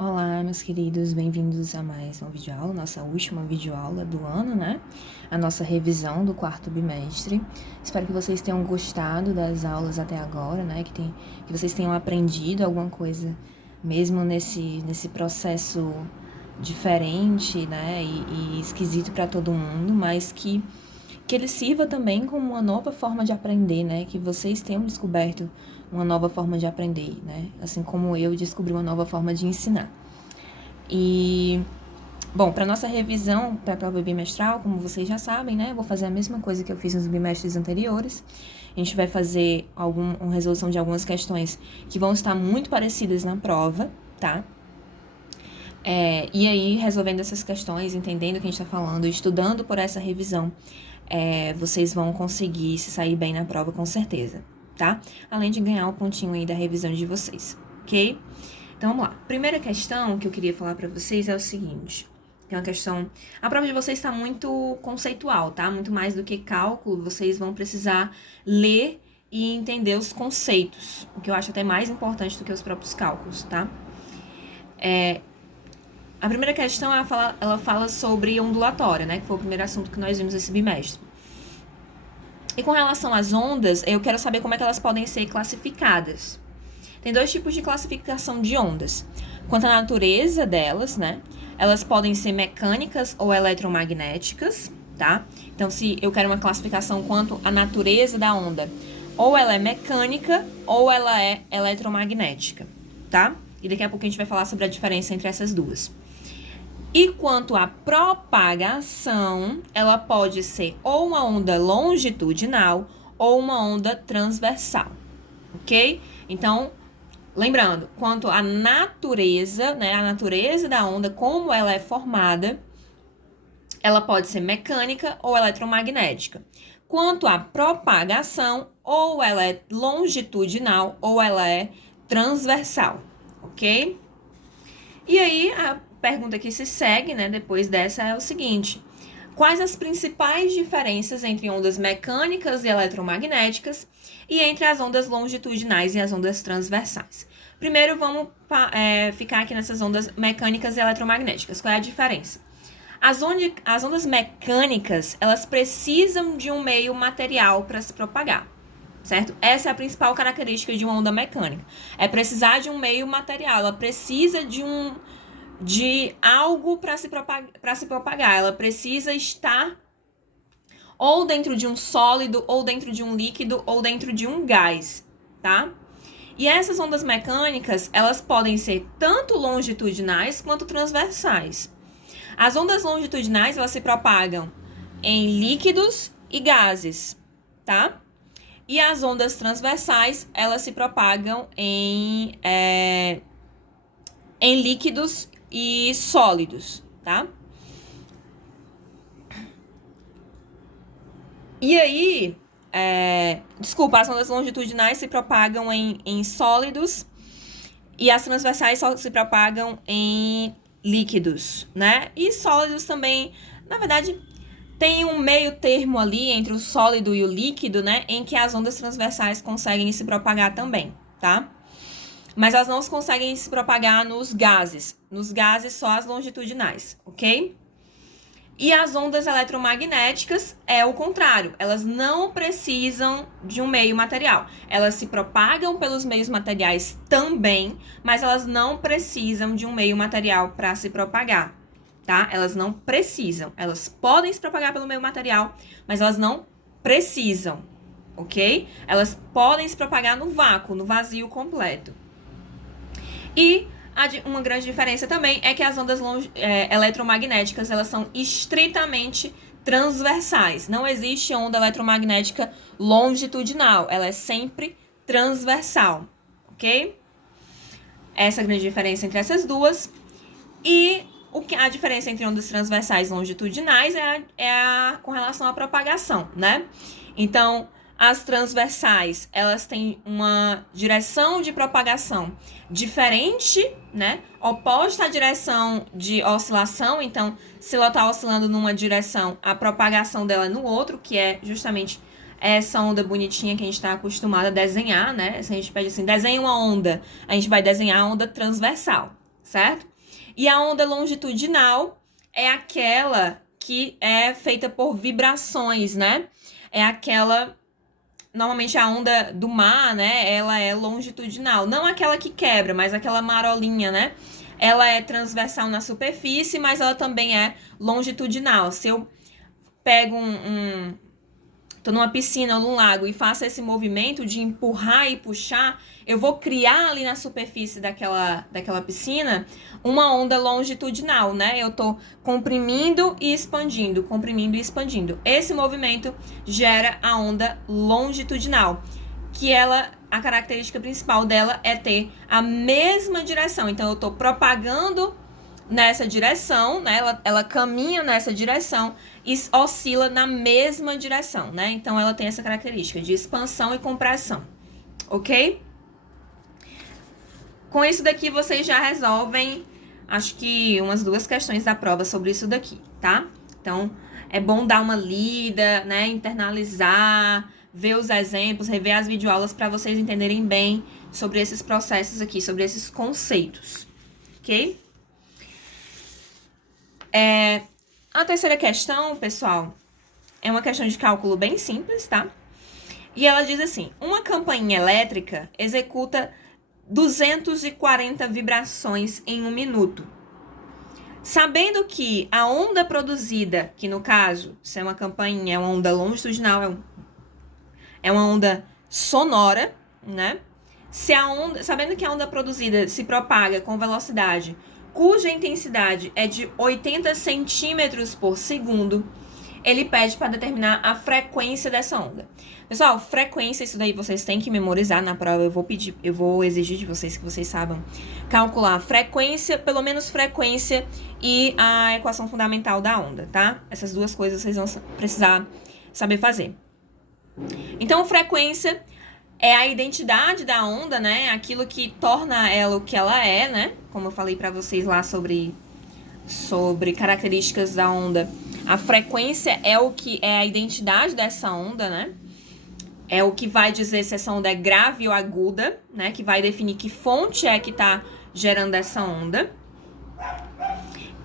Olá, meus queridos, bem-vindos a mais uma videoaula, nossa última videoaula do ano, né? A nossa revisão do quarto bimestre. Espero que vocês tenham gostado das aulas até agora, né? Que vocês tenham aprendido alguma coisa, mesmo nesse processo diferente, né? E esquisito para todo mundo, mas que ele sirva também como uma nova forma de aprender, né? Que vocês tenham descoberto uma nova forma de aprender, né? Assim como eu descobri uma nova forma de ensinar. E, bom, para nossa revisão para a prova bimestral, como vocês já sabem, né? Eu vou fazer a mesma coisa que eu fiz nos bimestres anteriores. A gente vai fazer uma resolução de algumas questões que vão estar muito parecidas na prova, tá? E aí, resolvendo essas questões, entendendo o que a gente está falando, estudando por essa revisão, vocês vão conseguir se sair bem na prova com certeza, tá? Além de ganhar um pontinho aí da revisão de vocês, ok? Então, vamos lá. Primeira questão que eu queria falar para vocês é o seguinte. É uma questão... A prova de vocês está muito conceitual, tá? Muito mais do que cálculo. Vocês vão precisar ler e entender os conceitos, o que eu acho até mais importante do que os próprios cálculos, tá? A primeira questão, ela fala sobre ondulatória, né? Que foi o primeiro assunto que nós vimos esse bimestre. E com relação às ondas, eu quero saber como é que elas podem ser classificadas. Tem dois tipos de classificação de ondas. Quanto à natureza delas, né? Elas podem ser mecânicas ou eletromagnéticas, tá? Então, se eu quero uma classificação quanto à natureza da onda, ou ela é mecânica ou ela é eletromagnética, tá? E daqui a pouco a gente vai falar sobre a diferença entre essas duas. E quanto à propagação, ela pode ser ou uma onda longitudinal ou uma onda transversal, ok? Então, lembrando, quanto à natureza, né, a natureza da onda, como ela é formada, ela pode ser mecânica ou eletromagnética. Quanto à propagação, ou ela é longitudinal ou ela é transversal, ok? E aí, a pergunta que se segue, né, depois dessa é o seguinte: quais as principais diferenças entre ondas mecânicas e eletromagnéticas e entre as ondas longitudinais e as ondas transversais? Primeiro, vamos ficar aqui nessas ondas mecânicas e eletromagnéticas. Qual é a diferença? As ondas mecânicas, elas precisam de um meio material para se propagar, certo? Essa é a principal característica de uma onda mecânica. É precisar de um meio material, ela precisa de algo para se propagar. Ela precisa estar ou dentro de um sólido, ou dentro de um líquido, ou dentro de um gás, tá? E essas ondas mecânicas, elas podem ser tanto longitudinais quanto transversais. As ondas longitudinais, elas se propagam em líquidos e gases, tá? E as ondas transversais, elas se propagam em líquidos e sólidos, tá? E aí, desculpa, as ondas longitudinais se propagam em sólidos e as transversais só se propagam em líquidos, né? E sólidos também, na verdade, tem um meio termo ali entre o sólido e o líquido, né? Em que as ondas transversais conseguem se propagar também, tá? Mas elas não conseguem se propagar nos gases. Nos gases, só as longitudinais, ok? E as ondas eletromagnéticas é o contrário. Elas não precisam de um meio material. Elas se propagam pelos meios materiais também, mas elas não precisam de um meio material para se propagar, tá? Elas não precisam. Elas podem se propagar pelo meio material, mas elas não precisam, ok? Elas podem se propagar no vácuo, no vazio completo. E uma grande diferença também é que as ondas eletromagnéticas, elas são estritamente transversais. Não existe onda eletromagnética longitudinal, ela é sempre transversal, ok? Essa é a grande diferença entre essas duas. E a diferença entre ondas transversais e longitudinais com relação à propagação, né? Então, as transversais, elas têm uma direção de propagação diferente, né? Oposta à direção de oscilação. Então, se ela está oscilando numa direção, a propagação dela é no outro, que é justamente essa onda bonitinha que a gente está acostumado a desenhar, né? Se a gente pede assim, desenha uma onda, a gente vai desenhar a onda transversal, certo? E a onda longitudinal é aquela que é feita por vibrações, né? É aquela... Normalmente a onda do mar, né? Ela é longitudinal. Não aquela que quebra, mas aquela marolinha, né? Ela é transversal na superfície, mas ela também é longitudinal. Se eu pego tô numa piscina ou num lago e faço esse movimento de empurrar e puxar, eu vou criar ali na superfície daquela piscina uma onda longitudinal, né? Eu tô comprimindo e expandindo, comprimindo e expandindo. Esse movimento gera a onda longitudinal, que a característica principal dela é ter a mesma direção. Então, eu tô propagando nessa direção, né? Ela caminha nessa direção e oscila na mesma direção, né? Então, ela tem essa característica de expansão e compressão, ok? Com isso daqui, vocês já resolvem, acho que umas 2 questões da prova sobre isso daqui, tá? Então, é bom dar uma lida, né? Internalizar, ver os exemplos, rever as videoaulas para vocês entenderem bem sobre esses processos aqui, sobre esses conceitos, ok? A terceira questão, pessoal, é uma questão de cálculo bem simples, tá? E ela diz assim: uma campainha elétrica executa 240 vibrações em 1 minuto. Sabendo que a onda produzida, que no caso, se é uma campainha, é uma onda longitudinal, é uma onda sonora, né? Sabendo que a onda produzida se propaga com velocidade cuja intensidade é de 80 centímetros por segundo, ele pede para determinar a frequência dessa onda. Pessoal, frequência, isso daí vocês têm que memorizar na prova. Eu vou exigir de vocês que vocês saibam calcular frequência, pelo menos frequência e a equação fundamental da onda, tá? Essas 2 coisas vocês vão precisar saber fazer. Então, frequência é a identidade da onda, né? Aquilo que torna ela o que ela é, né? Como eu falei para vocês lá sobre características da onda. A frequência é o que é a identidade dessa onda, né? É o que vai dizer se essa onda é grave ou aguda, né? Que vai definir que fonte é que tá gerando essa onda.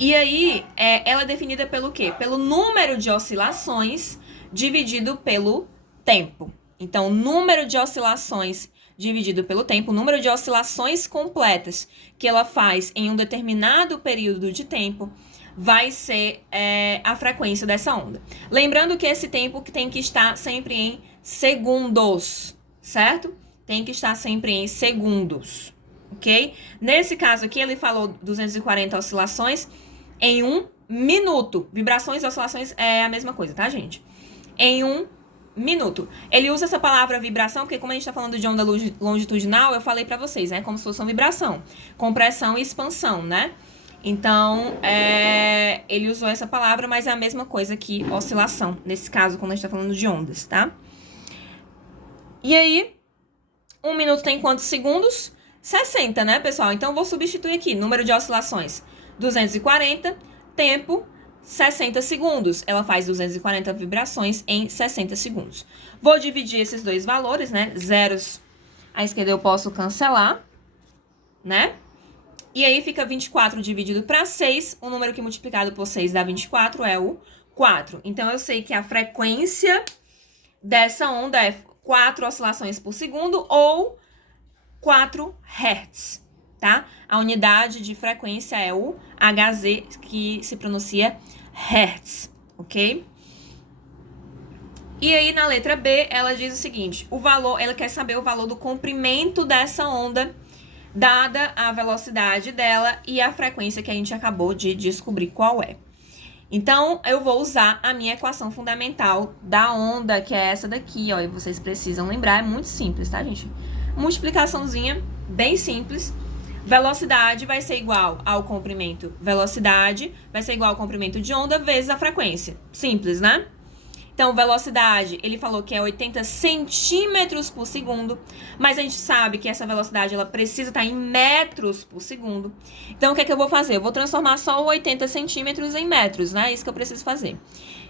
E aí, ela é definida pelo quê? Pelo número de oscilações dividido pelo tempo. Então, número de oscilações dividido pelo tempo, o número de oscilações completas que ela faz em um determinado período de tempo, vai ser a frequência dessa onda. Lembrando que esse tempo tem que estar sempre em segundos, certo? Tem que estar sempre em segundos, ok? Nesse caso aqui, ele falou 240 oscilações em 1 minuto. Vibrações e oscilações é a mesma coisa, tá, gente? Em 1 minuto. Ele usa essa palavra vibração, porque como a gente tá falando de onda longitudinal, eu falei pra vocês, né? Como se fosse uma vibração. Compressão e expansão, né? Então, ele usou essa palavra, mas é a mesma coisa que oscilação. Nesse caso, quando a gente tá falando de ondas, tá? E aí, 1 minuto tem quantos segundos? 60, né, pessoal? Então, eu vou substituir aqui. Número de oscilações, 240. Tempo, 60 segundos. Ela faz 240 vibrações em 60 segundos. Vou dividir esses 2 valores, né? Zeros à esquerda eu posso cancelar, né? E aí fica 24 dividido para 6. O número que multiplicado por 6 dá 24 é o 4. Então, eu sei que a frequência dessa onda é 4 oscilações por segundo ou 4 Hz, tá? A unidade de frequência é o Hz, que se pronuncia Hertz, ok? E aí, na letra B, ela diz o seguinte, ela quer saber o valor do comprimento dessa onda, dada a velocidade dela e a frequência que a gente acabou de descobrir qual é. Então, eu vou usar a minha equação fundamental da onda, que é essa daqui, ó. E vocês precisam lembrar, é muito simples, tá, gente? Multiplicaçãozinha bem simples. Velocidade vai ser igual ao comprimento. Velocidade vai ser igual ao comprimento de onda vezes a frequência. Simples, né? Então, velocidade, ele falou que é 80 centímetros por segundo, mas a gente sabe que essa velocidade ela precisa estar em metros por segundo. Então, o que é que eu vou fazer? Eu vou transformar só o 80 centímetros em metros, né? É isso que eu preciso fazer.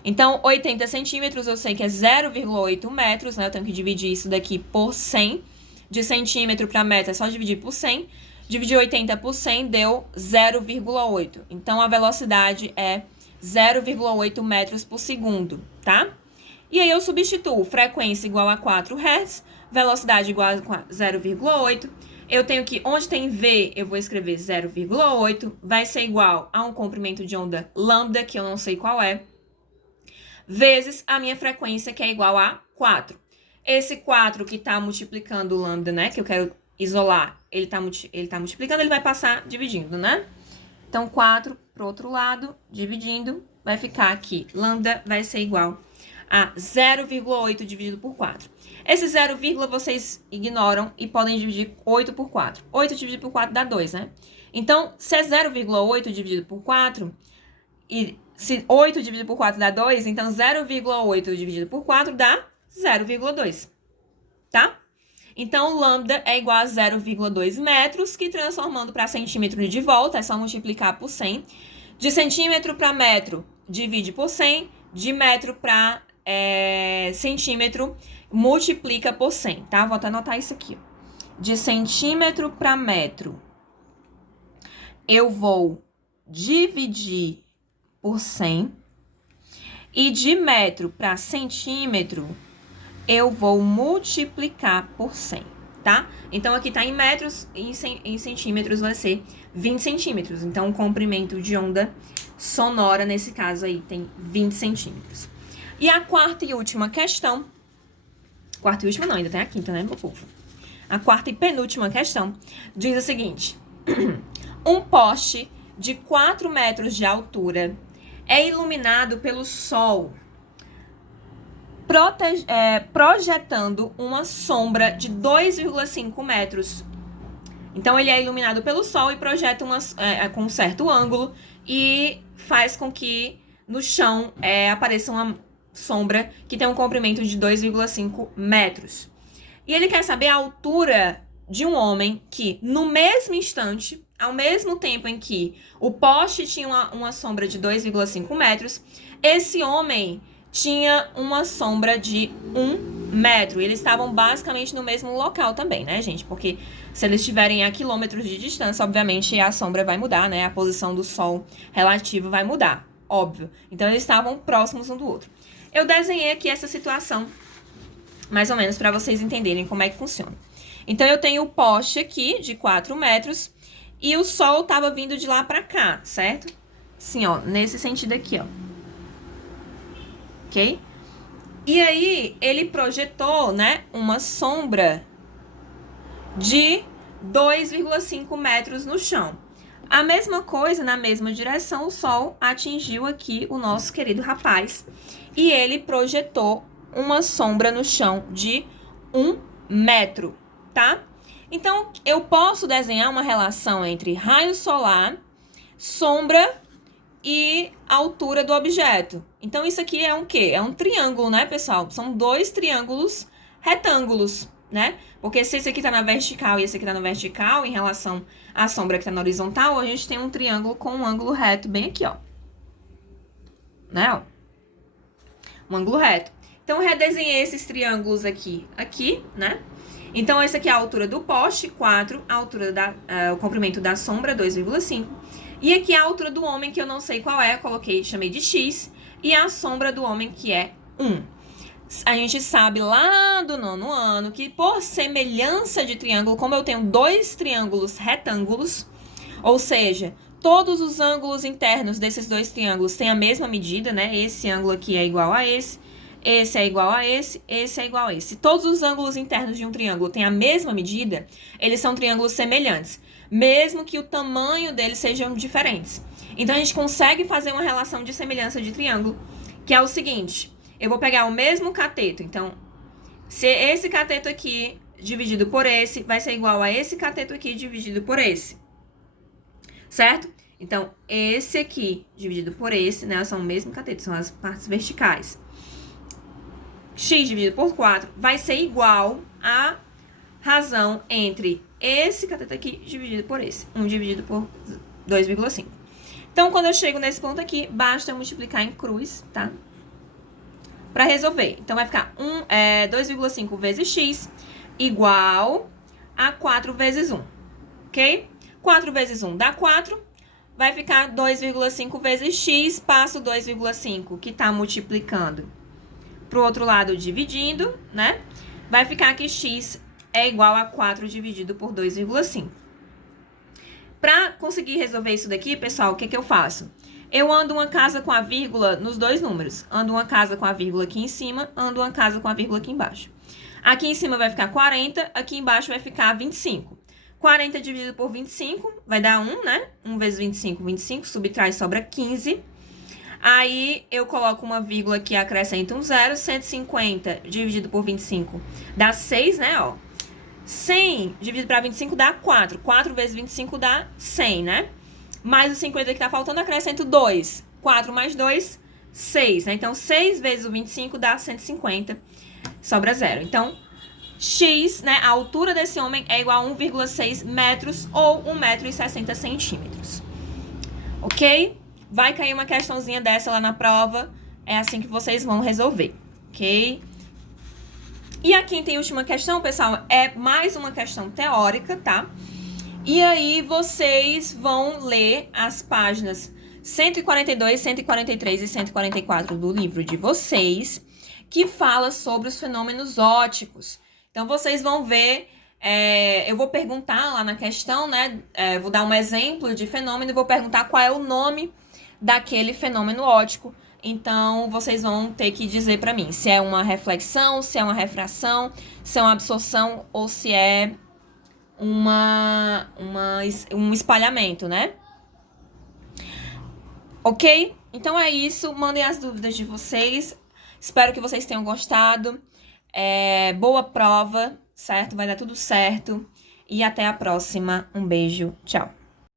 Então, 80 centímetros eu sei que é 0,8 metros, né? Eu tenho que dividir isso daqui por 100. De centímetro para metro é só dividir por 100. Dividir 80 por 100 deu 0,8. Então, a velocidade é 0,8 metros por segundo, tá? E aí, eu substituo frequência igual a 4 Hz, velocidade igual a 0,8. Eu tenho que, onde tem V, eu vou escrever 0,8. Vai ser igual a um comprimento de onda lambda, que eu não sei qual é, vezes a minha frequência, que é igual a 4. Esse 4 que tá multiplicando o lambda, né, que eu quero isolar, ele tá multiplicando, ele vai passar dividindo, né? Então, 4 pro outro lado, dividindo, vai ficar aqui. Lambda vai ser igual a 0,8 dividido por 4. Esse 0, vocês ignoram e podem dividir 8 por 4. 8 dividido por 4 dá 2, né? Então, se é 0,8 dividido por 4, e se 8 dividido por 4 dá 2, então 0,8 dividido por 4 dá 0,2, tá? Então, lambda é igual a 0,2 metros, que transformando para centímetro de volta, é só multiplicar por 100. De centímetro para metro, divide por 100. De metro para centímetro, multiplica por 100, tá? Vou até anotar isso aqui. De centímetro para metro, eu vou dividir por 100. E de metro para centímetro, eu vou multiplicar por 100, tá? Então, aqui tá em metros, em centímetros vai ser 20 centímetros. Então, o comprimento de onda sonora, nesse caso aí, tem 20 centímetros. E a quarta e última questão... Quarta e última não, ainda tem a quinta, né, meu povo? A quarta e penúltima questão diz o seguinte. Um poste de 4 metros de altura é iluminado pelo sol, projetando uma sombra de 2,5 metros. Então, ele é iluminado pelo sol e projeta com um certo ângulo e faz com que no chão apareça uma sombra que tem um comprimento de 2,5 metros. E ele quer saber a altura de um homem que, no mesmo instante, ao mesmo tempo em que o poste tinha uma sombra de 2,5 metros, esse homem tinha uma sombra de 1 metro. Eles estavam basicamente no mesmo local também, né, gente? Porque se eles estiverem a quilômetros de distância, obviamente a sombra vai mudar, né? A posição do sol relativo vai mudar, óbvio. Então, eles estavam próximos um do outro. Eu desenhei aqui essa situação, mais ou menos, para vocês entenderem como é que funciona. Então, eu tenho o poste aqui de 4 metros e o sol estava vindo de lá para cá, certo? Assim, ó, nesse sentido aqui, ó. Ok? E aí, ele projetou, né, uma sombra de 2,5 metros no chão. A mesma coisa, na mesma direção, o sol atingiu aqui o nosso querido rapaz e ele projetou uma sombra no chão de 1 metro, tá? Então, eu posso desenhar uma relação entre raio solar, sombra e altura do objeto. Então, isso aqui é um quê? É um triângulo, né, pessoal? São 2 triângulos retângulos, né? Porque se esse aqui tá na vertical e esse aqui tá na vertical, em relação à sombra que tá na horizontal, a gente tem um triângulo com um ângulo reto bem aqui, ó. Né, ó? Um ângulo reto. Então, eu redesenhei esses triângulos aqui, né? Então, essa aqui é a altura do poste, 4, a altura o comprimento da sombra, 2,5. E aqui é a altura do homem, que eu não sei qual é, eu chamei de X, e a sombra do homem, que é 1. A gente sabe lá do 9º ano que, por semelhança de triângulo, como eu tenho 2 triângulos retângulos, ou seja, todos os ângulos internos desses 2 triângulos têm a mesma medida, né? Esse ângulo aqui é igual a esse é igual a esse é igual a esse. Todos os ângulos internos de um triângulo têm a mesma medida, eles são triângulos semelhantes, mesmo que o tamanho deles sejam diferentes. Então, a gente consegue fazer uma relação de semelhança de triângulo, que é o seguinte: eu vou pegar o mesmo cateto. Então, se esse cateto aqui dividido por esse vai ser igual a esse cateto aqui dividido por esse, certo? Então, esse aqui dividido por esse, né, são o mesmo cateto, são as partes verticais. X dividido por 4 vai ser igual a razão entre esse cateto aqui dividido por esse. 1 dividido por 2,5. Então, quando eu chego nesse ponto aqui, basta eu multiplicar em cruz, tá? Para resolver. Então, vai ficar 2,5 vezes x igual a 4 vezes 1, ok? 4 vezes 1 dá 4. Vai ficar 2,5 vezes x, passo 2,5, que tá multiplicando pro outro lado dividindo, né? Vai ficar que x é igual a 4 dividido por 2,5. Para conseguir resolver isso daqui, pessoal, o que eu faço? Eu ando uma casa com a vírgula nos dois números. Ando uma casa com a vírgula aqui em cima, ando uma casa com a vírgula aqui embaixo. Aqui em cima vai ficar 40, aqui embaixo vai ficar 25. 40 dividido por 25 vai dar 1, né? 1 vezes 25, 25, subtrai, sobra 15. Aí eu coloco uma vírgula aqui, acrescento um zero. 150 dividido por 25 dá 6, né? Ó. 100 dividido para 25 dá 4. 4 vezes 25 dá 100, né? Mais o 50 que tá faltando, acrescento 2. 4 mais 2, 6, né? Então, 6 vezes o 25 dá 150. Sobra 0. Então, x, né? A altura desse homem é igual a 1,6 metros ou 1,60 m. Ok? Vai cair uma questãozinha dessa lá na prova. É assim que vocês vão resolver. Ok? E a quinta e última questão, pessoal, é mais uma questão teórica, tá? E aí vocês vão ler as páginas 142, 143 e 144 do livro de vocês, que fala sobre os fenômenos ópticos. Então, vocês vão ver, eu vou perguntar lá na questão, né? Vou dar um exemplo de fenômeno e vou perguntar qual é o nome daquele fenômeno óptico. Então, vocês vão ter que dizer para mim se é uma reflexão, se é uma refração, se é uma absorção ou se é um espalhamento, né? Ok? Então é isso. Mandem as dúvidas de vocês. Espero que vocês tenham gostado. Boa prova, certo? Vai dar tudo certo. E até a próxima. Um beijo. Tchau.